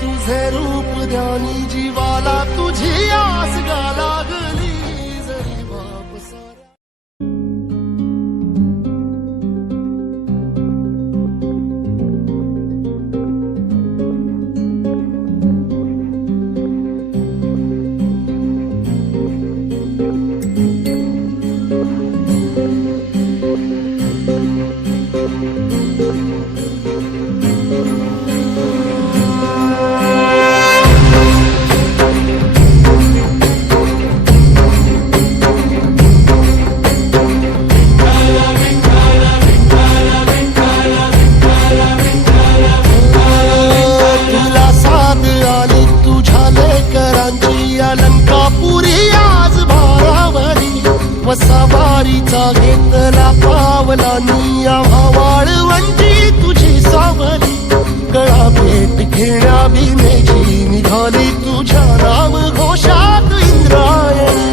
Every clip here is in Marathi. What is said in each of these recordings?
तुझे रूप ध्यानी जीवाला तुझी आस गा लागली जरी बाप साऱ्या वसावारीचा घेतला पावला निया वाळवंटी तुझी सावली गळा भेट घेण्या भीमेची निघाली तुझ्या नाम घोषात इंद्रायणी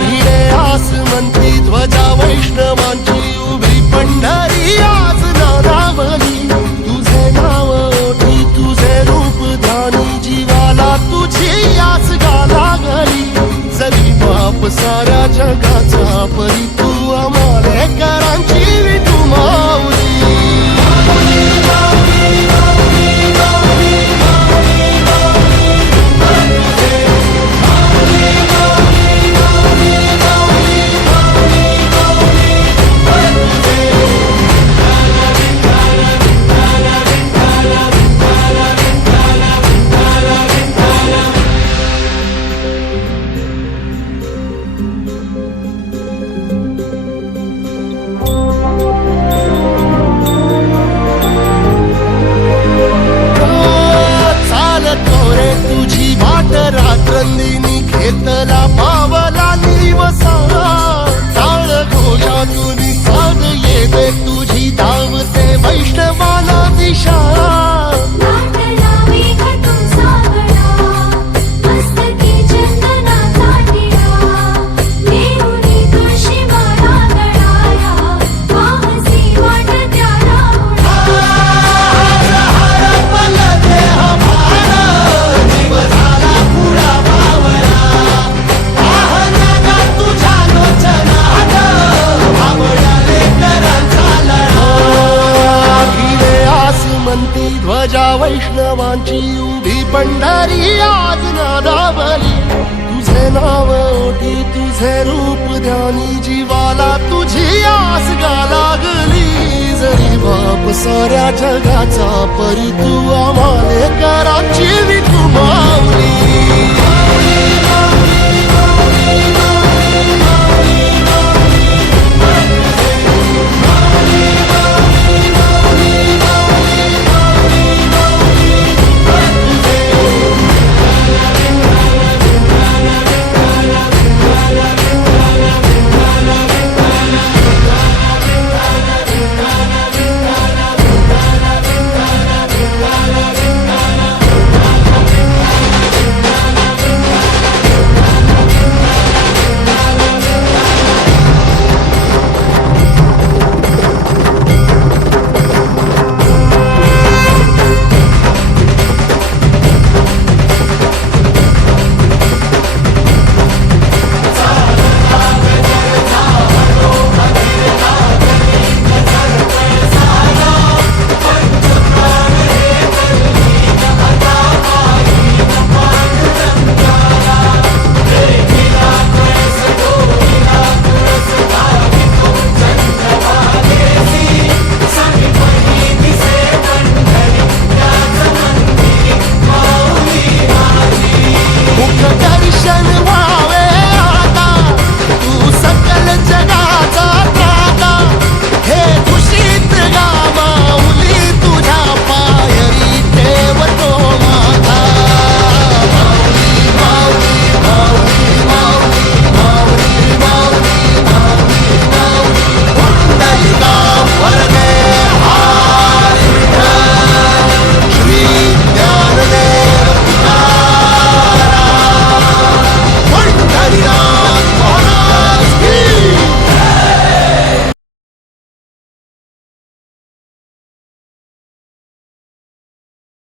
भिडे आसमंती ध्वजा वैष्णवांची उभी पंढरी आज नारावली तुझे नाव ओठी तुझे रूप जीवाला तुझी आस गा लागली जरी बाप साऱ्या जगाचा परी तू आमालेकरांची विठू माऊली रात्रंदिनी घेतला पावला निवसा टाळ घोषातून साध येते तुझी धावते वैष्णवाला दिशा ध्वजा वैष्णवांची उभी पंढरी आज नादावली तुझे नाव ओठी तुझे रूप ध्यानी जीवाला तुझी आस गा लागली जरी बाप साऱ्या जगाचा परी तू आमालेकरांची विठू माऊली